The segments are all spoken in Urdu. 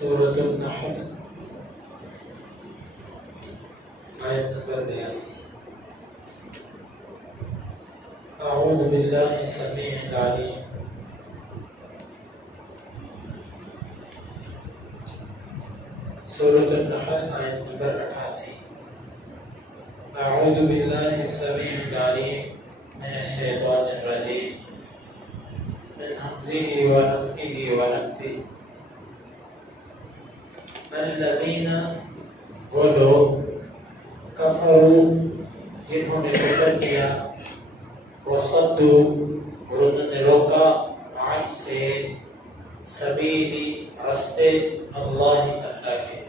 سورۃ النحل آیت نمبر 82۔ اعوذ باللہ السمیع العلیم سورۃ النحل آیت نمبر 88۔ اعوذ باللہ السمیع العلیم من الشیطان الرجیم من حمزہ ونفخہ ونفثہ۔ الذین وہ لوگ کفروا جنہوں نے کفر کیا، وصدوا اور انہوں نے روکا، عن سے سبیلی رستے اللہ اللہ کے،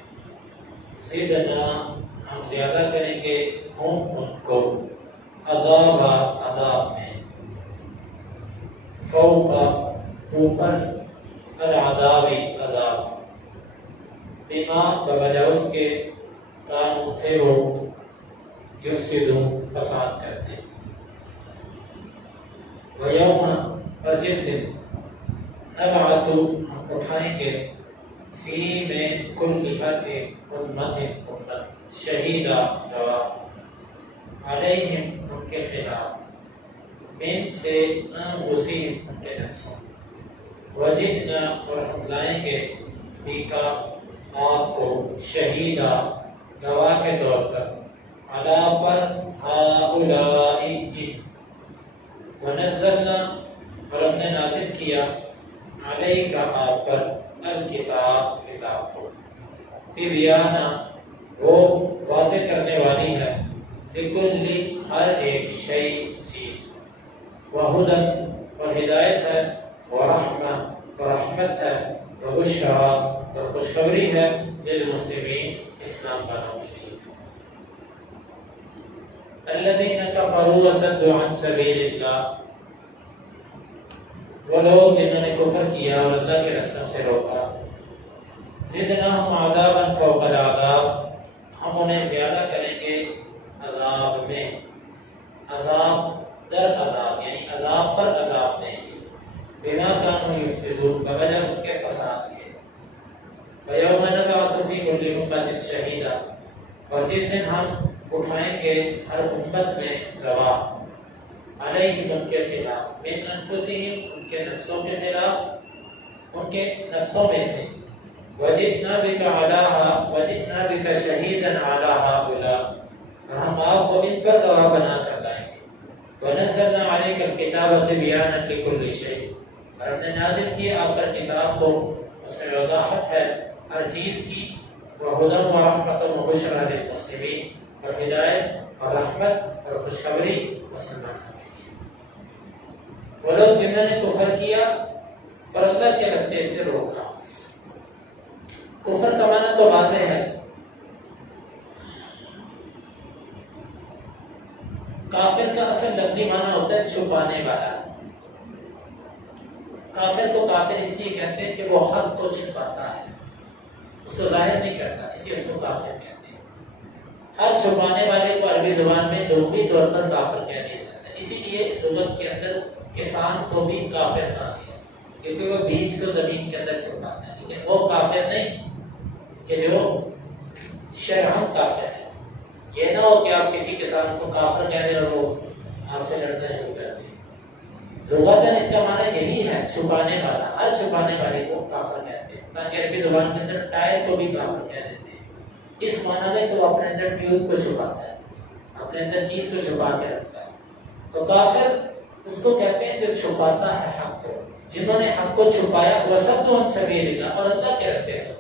زدنا ہم زیادہ کریں گے ہم ان کو عذاب عذاب میں، فوق اوپر العذاب عذاب، بما بوجہ اس کے کانوا تھے وہ یفسدون فساد کرتے، ویوم اور جس دن نبعث ہم اٹھائیں گے، فی میں کل ہر ایک امت شہیدہ گواہ، علیہم ان کے خلاف، من سے انفسہم ان کے نفسوں، وجئنا اور ہم لائیں گے بیکا آپ کو شہیدہ گواہ کے طور پر، علی پر ہؤلاء ونزلنا اور ہم نے نازل کیا، علیک آپ پر الکتاب کتاب کو، تبیانا وہ واضح کرنے والی ہے، لکل ہر ایک شیء چیز، وہدی اور ہدایت ہے، ورحمہ اور رحمت ہے، وبشریٰ اور خوشخبری ہے، للمسلمین اسلام والوں کے لیے۔ الذین کفروا وصدوا عن سبیل اللہ وہ لوگ جنہوں نے کفر کیا اور اللہ کے رستوں سے روکا، زدناہم عذابا فوق العذاب ہم انہیں زیادہ کریں گے عذاب میں، عذاب در عذاب یعنی عذاب پر عذاب دیں گے، بما کانوا یفسدون بوجہ ان کے فساد کے، وَيَوْمَ نَبْعَثُ فِي كُلِّ أُمَّةٍ شَهِيدًا اور جس دن ہم اٹھائیں گے ہر امت میں گواہ، علیہم ان کے خلاف، من انفسہم ان کے نفسوں کے خلاف، ان کے نفسوں میں سے، وَجِئْنَا بِكَ شَهِيدًا عَلَىٰ هَؤُلَاءِ اور ہم آپ کو ان پر گواہ بنا کر لائیں گے، وَنَزَّلْنَا عَلَيْكَ الْكِتَابَ تِبْيَانًا لِكُلِّ شَيْءٍ اور ہم نے نازل کیا آپ پر کتاب کو، اس میں وضاحت ہے ہر چیز کی، وَهُدًى وَرَحْمَةً وَبُشْرَىٰ لِلْمُسْلِمِينَ اور ہدایت اور رحمت اور خوشخبری مسلمانوں کے لیے۔ وہ لوگ جنہوں نے کفر کیا اور اللہ کے راستے سے روکا، کفر کا معنی تو واضح ہے، کافر کا اصل لفظی معنی ہوتا ہے چھپانے والا۔ کافر کو کافر اس لیے کہتے ہیں کہ وہ حق کو چھپاتا ہے، اس کو ظاہر نہیں کرتا، اس لیے اس کو کافر کہتے ہیں۔ ہر چھپانے والے کو عربی زبان میں لغوی طور پر کافر کہہ دیا جاتا ہے، اسی لیے لغت کے اندر کسان کو بھی کافر کہا گیا، کیونکہ وہ بیج کو زمین کے اندر چھپاتا ہے، لیکن وہ کافر نہیں کہ جو شرعاً کافر ہے۔ یہ نہ ہو کہ آپ کسی کسان کو کافر کہہ دیں اور وہ آپ سے لڑنا شروع کر دیں۔ لغتاً اس کا معنی یہی ہے چھپانے والا، ہر چھپانے والے کو کافر کہتے ہیں، تاکہ عربی زبان کے اندر ٹائر کو بھی کافر کہہ دیتے ہیں، اس معنی میں تو اپنے اندر ٹیوب کو چھپاتا ہے، اپنے اندر چیز کو چھپا کے رکھتا ہے۔ تو کافر اس کو کہتے ہیں جو چھپاتا ہے حق کو، جنہوں نے حق کو چھپایا، وصدوا عن سبیل اللہ اور اللہ کے راستے سے،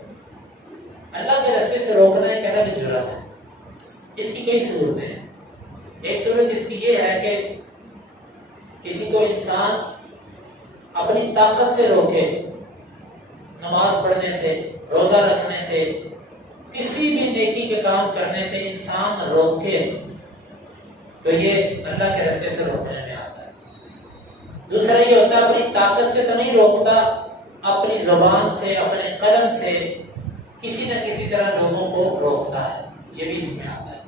اللہ کے راستے سے روکنا ایک الگ جرم ہے۔ اس کی کئی صورتیں ہیں۔ ایک صورت اس کی یہ ہے کہ کسی کو انسان اپنی طاقت سے روکے، نماز پڑھنے سے، روزہ رکھنے سے، کسی بھی نیکی کے کام کرنے سے انسان روکے تو یہ اللہ کے راستے سے روکنے میں آتا ہے۔ دوسرا یہ ہوتا ہے اپنی طاقت سے تو نہیں روکتا، اپنی زبان سے، اپنے قلم سے کسی نہ کسی طرح لوگوں کو روکتا ہے، یہ بھی اس میں آتا ہے۔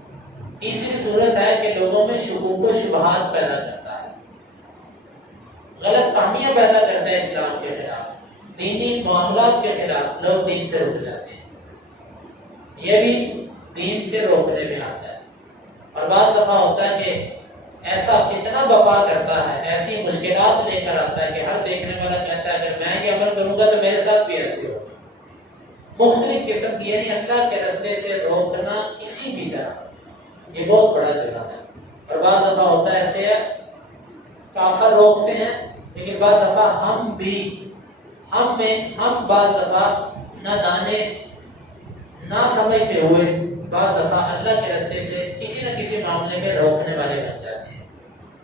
تیسری صورت ہے کہ لوگوں میں شکوک و شبہات پیدا کرتا ہے، غلط فہمیاں پیدا کرتا ہے اسلام کے خلاف، دینی معاملات کے خلاف لوگ دین سے رک جاتے ہیں، یہ بھی دین سے روکنے میں آتا ہے۔ اور بعض دفعہ ہوتا ہے کہ ایسا فتنہ بپا کرتا ہے، ایسی مشکلات لے کر آتا ہے کہ ہر دیکھنے والا کہتا ہے اگر میں یہ عمل کروں گا تو میرے ساتھ بھی ایسے ہوگا۔ مختلف قسم کی یعنی اللہ کے رستے سے روکنا کسی بھی طرح، یہ بہت بڑا جرم ہے۔ اور بعض دفعہ ہوتا ہے ایسے ہے کافر روکتے ہیں، لیکن بعض دفعہ ہم بعض دفعہ نہ دانے نہ سمجھتے ہوئے بعض دفعہ اللہ کے رستے سے کسی نہ کسی معاملے میں روکنے والے بن جاتے ہیں،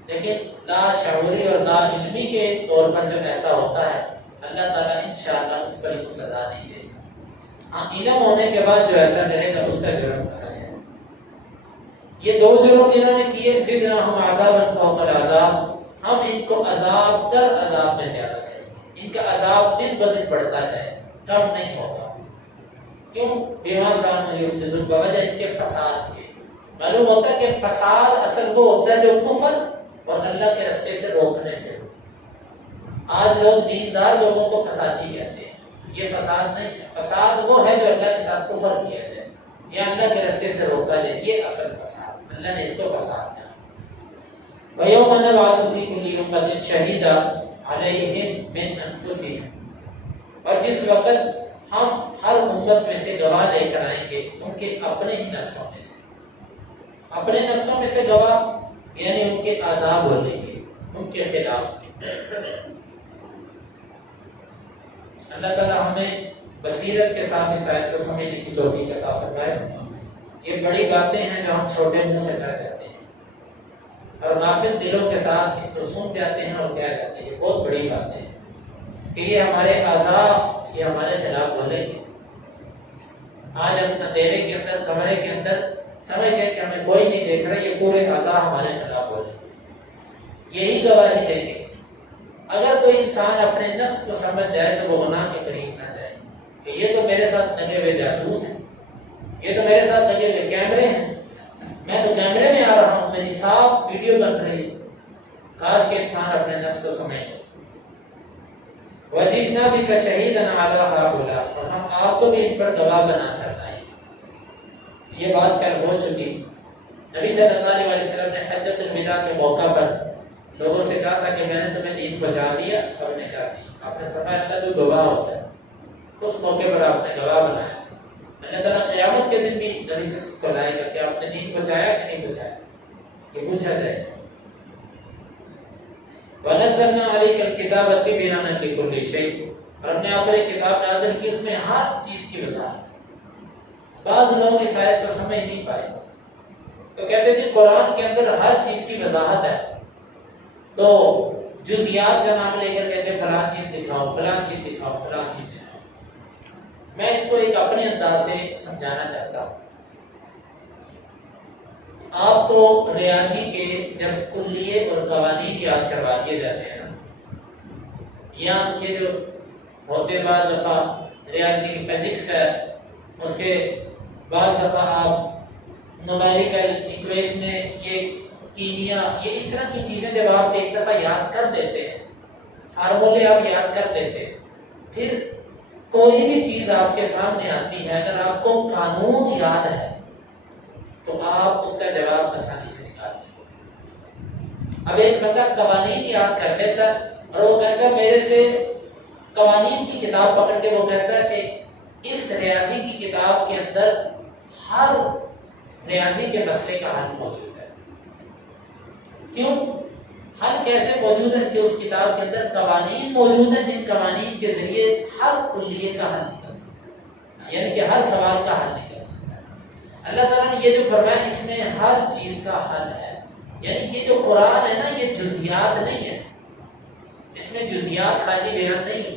لیکن لا شعوری اور لا علمی کے طور پر جو ایسا ہوتا ہے اللہ تعالیٰ انشاءاللہ اس پر کوئی سزا نہیں دے گا۔ ہاں، علم ہونے کے بعد جو ایسا کرے گا اس کا جرم کہا جائے۔ یہ دو جرم انہوں نے کیے، زدناہم عذابا فوق العذاب، ہم ان کو عذاب در عذاب میں زیادہ کریں گے، ان کا عذاب دن بدن بڑھتا جائے، کم نہیں ہوگا۔ کیوں؟ بما کانوا یفسدون، بوجہ ان کے فساد کے۔ معلوم ہوتا ہے کہ فساد اصل وہ ہوتا ہے جو کفر اور اللہ کے رستے سے روکنے سے ہو۔ آج لوگ دیندار لوگوں کو فسادی کہتے ہیں، یہ فساد نہیں ہے، فساد وہ ہے جو اللہ کے ساتھ کفر کیا جائے یا اللہ کے رستے سے روکا جائے، یہ اصل فساد، اللہ نے اس کو فساد کہا۔ وَيَوْمَ نَبْعَثُ فِي كُلِّ أُمَّةٍ شَهِيدًا عَلَيْهِمْ مِنْ أَنفُسِهِمْ، اور جس وقت ہم ہر امت میں سے گواہ لے کر آئیں گے ان کے اپنے ہی نفسوں میں سے، اپنے نفسوں میں سے گواہ یعنی ان کے عذاب بولیں گے ان کے خلاف۔ اللہ تعالیٰ ہمیں بصیرت کے ساتھ اس آیت کو سمجھنے کی توفیق عطا فرمائے۔ یہ بڑی باتیں ہیں جو ہم چھوٹے منہ سے کر جاتے ہیں اور غافل دلوں کے ساتھ اس کو سن جاتے ہیں اور کہہ جاتے ہیں، یہ بہت بڑی باتیں ہیں کہ یہ ہمارے عذاب یہ ہمارے خلاف بولیں گے۔ آج ہم اندھیرے کے اندر کمرے کے اندر سمجھ گئے کہ ہمیں کوئی نہیں دیکھ رہا، یہ پورے عذاب ہمارے خلاف بولیں گے، یہی گواہی دیں گے۔ اگر کوئی انسان اپنے نفس کو سمجھ جائے تو وہ گناہ کے قریب نہ جائے کہ یہ تو میرے ساتھ لگے ہوئے جاسوس ہیں، یہ تو میرے ساتھ لگے ہوئے کیمرے ہیں، میں تو کیمرے میں آ رہا ہوں، میری صاف ویڈیو بن رہی ہے۔ کاش کہ انسان اپنے نفس کو سمجھ لے۔ وَجِئْنَا بِكَ شَهِيدًا عَلَىٰ هَٰؤُلَاءِ، اور ہم آپ کو بھی ان پر گواہ بنا کر لائیں گے۔ یہ بات کل ہو چکی، نبی صلی اللہ علیہ وسلم نے حجۃ الوداع کے موقع پر لوگوں سے کہا تھا کہ میں نے تمہیں دین پہنچا دیا، سب نے کہا جی۔ آپ نے فرمایا اللہ جو گواہ ہوتا ہے، اس موقع پر آپ نے گواہ بنایا تھا۔ اللہ تعالیٰ قیامت کے دن بھی نبی سے سب کو لائے گا کہ آپ نے دین پہنچایا کہ نہیں پہنچایا، یہ پوچھا جائے گا۔ وَنَزَّلْنَا عَلَيْكَ الْكِتَابَ تِبْيَانًا لِكُلِّ شَيْءٍ، اور ہم نے آپ پر ایک کتاب نازل کی، اس میں ہر چیز کی وضاحت۔ بعض لوگ اس آیت کو سمجھ نہیں پائے تو کہتے ہیں کہ قرآن کے اندر ہر چیز کی وضاحت ہے، تو جزیات کا نام لے کر کہتے ہیں فلاں چیز دکھاؤ، فلاں چیز دکھاؤ، فلاں چیز دکھاؤ۔ میں اس کو ایک اپنے انداز سے سمجھانا چاہتا ہوں۔ آپ کو ریاضی کے جب کلیے اور قوانین یاد کروا دیے جاتے ہیں یا یہ جو ہوتے بعض دفعہ ریاضی کی فزکس ہے، اس کے بعض دفعہ آپ نومیریکل ایکویشنیں، یہ کیمیا، یہ اس طرح کی چیزیں جب آپ ایک دفعہ یاد کر دیتے ہیں، فارمولے آپ یاد کر دیتے ہیں، پھر کوئی بھی چیز آپ کے سامنے آتی ہے، اگر آپ کو قانون یاد ہے تو آپ اس کا جواب آسانی سے نکال لیں۔ اب ایک بندہ قوانین یاد کر لیتا ہے اور وہ کہتا ہے میرے سے قوانین کی کتاب پکڑ کے وہ کہتا ہے کہ اس ریاضی کی کتاب کے اندر ہر ریاضی کے مسئلے کا حل موجود ہے۔ کیوں؟ حل کیسے موجود ہے کہ اس کتاب کے اندر قوانین موجود ہیں جن قوانین کے ذریعے ہر کلیے کا حل نکل سکتا ہے، یعنی کہ ہر سوال کا حل نکل سکتا ہے۔ اللہ تعالیٰ نے یہ جو فرمایا اس میں ہر چیز کا حل ہے، یعنی یہ جو قرآن ہے نا یہ جزیات نہیں ہے، اس میں جزیات خالی بیان نہیں ہے۔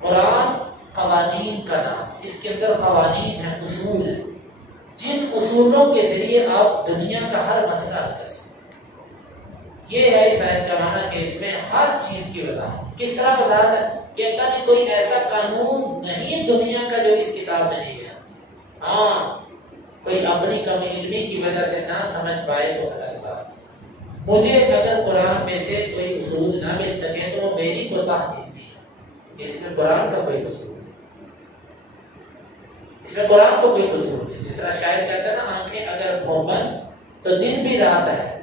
قرآن قوانین کا نام، اس کے اندر قوانین ہیں، اصول ہیں، جن اصولوں کے ذریعے آپ دنیا کا ہر مسئلہ حل کر سکتے ہیں۔ یہ ہے اس آیت کا معنی کہ اس میں ہر چیز کی وضاحت۔ کس طرح وضاحت ہے کہ اللہ نے کوئی ایسا قانون نہیں دنیا کا جو اس کتاب میں نہیں ہے۔ ہاں کوئی اپنی کم علمی کی وجہ سے نہ سمجھ پائے تو الگ بات۔ مجھے اگر قرآن میں سے کوئی اصول نہ مل سکے تو وہ میری کوتاہی بھی ہے، کہ اس میں قرآن کا کوئی قصور نہیں، اس میں قرآن کو کوئی قصور نہیں. جس طرح شاعر کہتا ہے نا، آنکھیں اگر ہوں بند تو دن بھی رات ہے،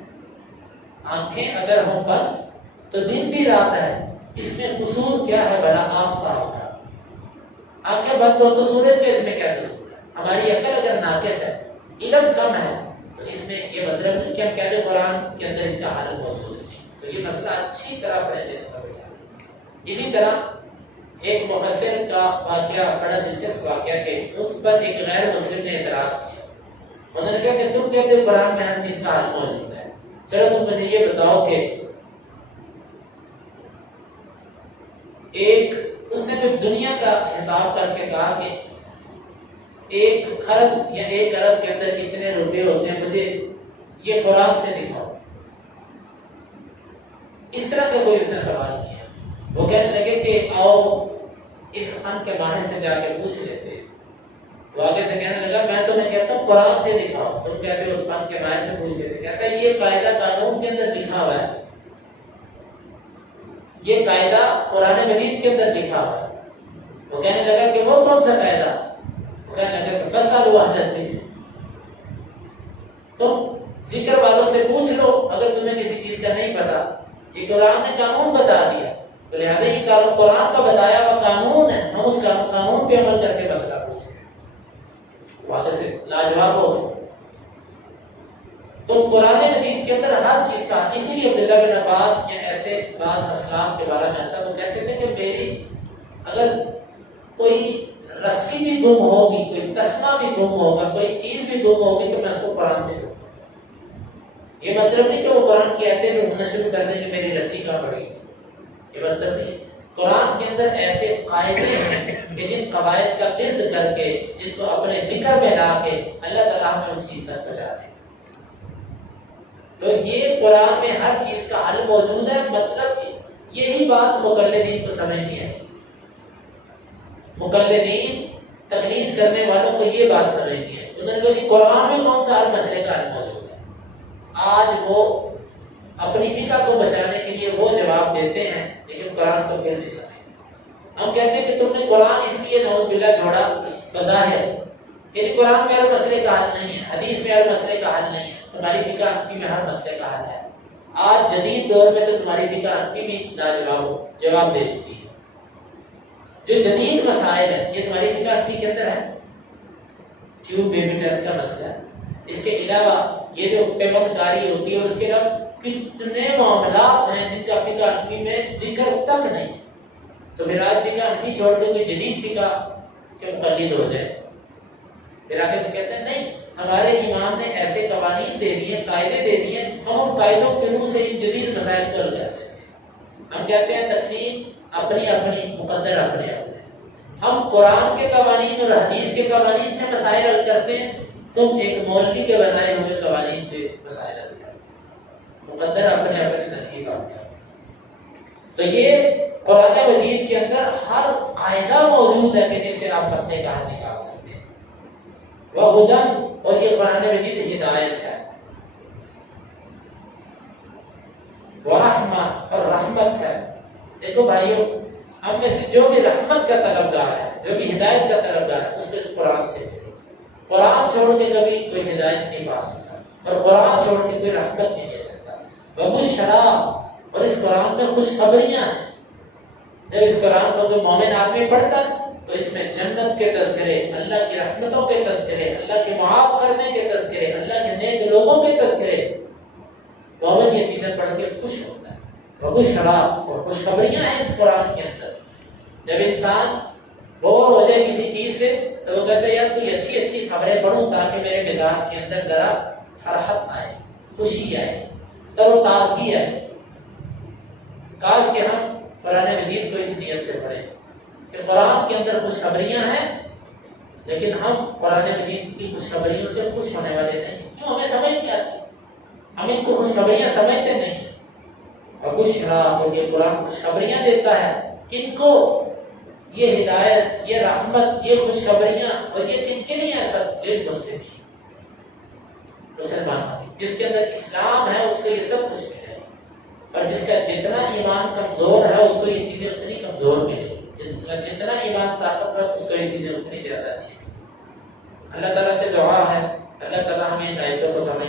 آنکھیں اگر ہوں بند تو دن بھی رات ہے، اس میں قصور کیا ہے بھلا آفتاب کا. آنکھیں بند ہو تو سورج کا اس میں کیا قصور ہے؟ ہماری عقل اگر ناقص ہے، علم کم ہے، تو اس میں یہ مطلب نہیں کہ ہم کہہ دیں قرآن کے اندر اس کا حل موجود ہے. تو یہ مسئلہ اچھی طرح اپنے ذہن میں بیٹھا. اسی طرح ایک مفسر کا واقعہ بڑا دلچسپ واقعہ کہ اس پر ایک غیر مسلم نے اعتراض کیا. انہوں نے کہا کہ تم کہتے ہو قرآن میں ہر چیز کا حل موجود ہے، چلو تم مجھے یہ بتاؤ کہ ایک اس نے پھر دنیا کا حساب کر کے کہا کہ 1 خرب یا 1 ارب کے اندر اتنے روپے ہوتے ہیں، مجھے یہ قرآن سے دکھاؤ. اس طرح کا کوئی اس نے سوال کیا. وہ کہنے لگے کہ آؤ اس فن کے ماہر سے جا کے پوچھ لیتے ہیں. وہ آگے سے کہنے لگا میں تمہیں کہتا ہوں قرآن سے دکھاؤ. تم کہتے ہو اس فن کے ماہر سے پوچھ لیتے. کہتا ہے یہ قاعدہ قانون کے اندر لکھا ہوا ہے، یہ قاعدہ قرآن مجید کے اندر لکھا ہوا ہے. وہ کہنے لگا کہ وہ کون سا قاعدہ؟ وہ کہنے لگا کہ فَاسْأَلُوا أَهْلَ الذِّكْرِ، تم ذکر والوں سے پوچھ لو اگر تمہیں کسی چیز کا نہیں پتا. یہ قرآن نے قانون بتا دیا، تو لہٰذا یہ قرآن کا بتایا ہوا قانون ہے، ہم اس قانون پہ عمل کر کے مسئلہ پوچھتے ہیں. وہاں سے لاجواب ہو گئے. تو قرآن مجید کے اندر ہر چیز کا، اسی لیے عبداللہ بن عباس یا ایسے بعض اسلام کے بارے میں آتا ہے، وہ کہتے تھے کہ میری اگر کوئی رسی بھی گم ہوگی، کوئی تسمہ بھی گم ہوگا، کوئی چیز بھی گم ہوگی، تو میں اس کو قرآن سے دوں. یہ مطلب نہیں کہ وہ قرآن کی آیتیں ڈھونڈنا شروع کر دیں کہ میری رسی کہاں پڑی. یہ مطلب نہیں. قرآن کے اندر ایسے قاعدے ہیں کہ جن قواعد کا گرد کر کے، جن کو اپنے ذکر میں لا کے اللہ تعالیٰ ہمیں اس چیز تک پہنچا دے. تو یہ قرآن میں ہر چیز کا حل موجود ہے. مطلب یہی بات مقلدین کو سمجھ نہیں آئی. مقلدین تقلید کرنے والوں کو یہ بات سمجھ نہیں آئی. انہوں نے کہا کہ قرآن میں کون سا ہر مسئلے کا حل موجود ہے. آج وہ اپنی فقہ کو بچانے کے لیے وہ جواب دیتے ہیں، لیکن قرآن کو پھر نہیں سمجھتے. ہم کہتے ہیں کہ تم نے قرآن اس لیے نعوذ باللہ چھوڑا بظاہر کہ قرآن میں ہر مسئلے کا حل نہیں ہے، حدیث میں ہر مسئلے کا حل نہیں ہے، تمہاری فقہ حنفی میں ہر مسئلے کا حل ہے. آج جدید دور میں تو تمہاری فقہ حنفی بھی لاجواب جواب دے چکی ہے. جو جدید مسائل ہیں یہ تمہاری فقہ حنفی کے اندر ہے. ٹیوب بیبی ٹیسٹ کا مسئلہ ہے. اس کے علاوہ یہ جو پیمند کاری ہوتی ہے، اس کے علاوہ کتنے معاملات ہیں جن کا فقہ حنفی میں ذکر تک نہیں. تو پھر آج فقہ حنفی چھوڑ کے کوئی جدید فقہ کے مقلد ہو جائے. پھر آگے سے کہتے ہیں نہیں، ہمارے امام نے ایسے قوانین دے دیے، قاعدے دے دیے، ہم ان قاعدوں کے روح سے ان جدید مسائل کو حل کرتے ہیں. ہم کہتے ہیں تقسیم اپنی اپنی، مقدر اپنے اپنے. ہم قرآن کے قوانین اور حدیث کے قوانین سے مسائل حل کرتے ہیں، تم ایک مولوی کے بنائے ہوئے قوانین سے مسائل حل کرتے ہیں. مقدر اپنے اپنے، نصیب اپنے. تو یہ قرآن مجید کے اندر ہر قاعدہ موجود ہے کہ جس سے آپ مسئلے کا حل نکال سکتے ہیں. وَهُدًى، اور یہ قرآن مجید ہدایت ہے. وَرَحْمَةٌ، اور رحمت ہے. دیکھو بھائیو، ہم میں سے جو بھی رحمت کا طلبگار ہے، جو بھی ہدایت کا طلبگار ہے، اس کو اس قرآن سے جڑے. قرآن چھوڑ کے کبھی کوئی ہدایت نہیں پا سکتا، اور قرآن چھوڑ کے کوئی رحمت نہیں لے سکتا. وَبُشْرَىٰ، اور اس قرآن میں خوشخبریاں ہیں. جب اس قرآن کو کوئی مومن آدمی پڑھتا ہے تو اس میں جنت کے تذکرے، اللہ کی رحمتوں کے تذکرے، اللہ کے معاف کرنے کے تذکرے، اللہ کے نیک لوگوں کے تذکرے. مومن یہ چیزیں پڑھ کے خوش ہوتا ہے. وَبُشْرَىٰ، اور خوشخبریاں ہیں اس قرآن کے اندر. جب انسان بور ہو جائے کسی چیز سے تو وہ کہتے ہیں یار کوئی اچھی اچھی خبریں پڑھوں تاکہ میرے مزاج کے اندر ذرا فرحت آئے، خوشی آئے، تر و تازگی آئے. کاش کہ ہم قرآن مجید کو اس نیت سے پڑھیں کہ قرآن کے اندر خوشخبریاں ہیں، لیکن ہم قرآن مجید کی خوشخبریوں سے خوش ہونے والے نہیں. کیوں؟ ہمیں سمجھ نہیں آتی، ہم ان کو خوشخبریاں سمجھتے نہیں. اور یہ قرآن خوشخبریاں دیتا ہے. کن کو؟ یہ ہدایت، یہ رحمت، یہ خوشخبریاں، اور یہ کن کے لیے ہے؟ سب للمسلمین، مسلمان. جس کے اندر اسلام ہے اس کو یہ سب کچھ ملے، اور جس کا جتنا ایمان کمزور ہے اس کو یہ چیزیں اتنی کمزور ملے. جتنا ایمان طاقتور اس کو یہ چیزیں اتنی زیادہ اچھی. اللہ تعالیٰ سے دعا ہے اللہ تعالیٰ ہمیں ان آیتوں کو سمجھ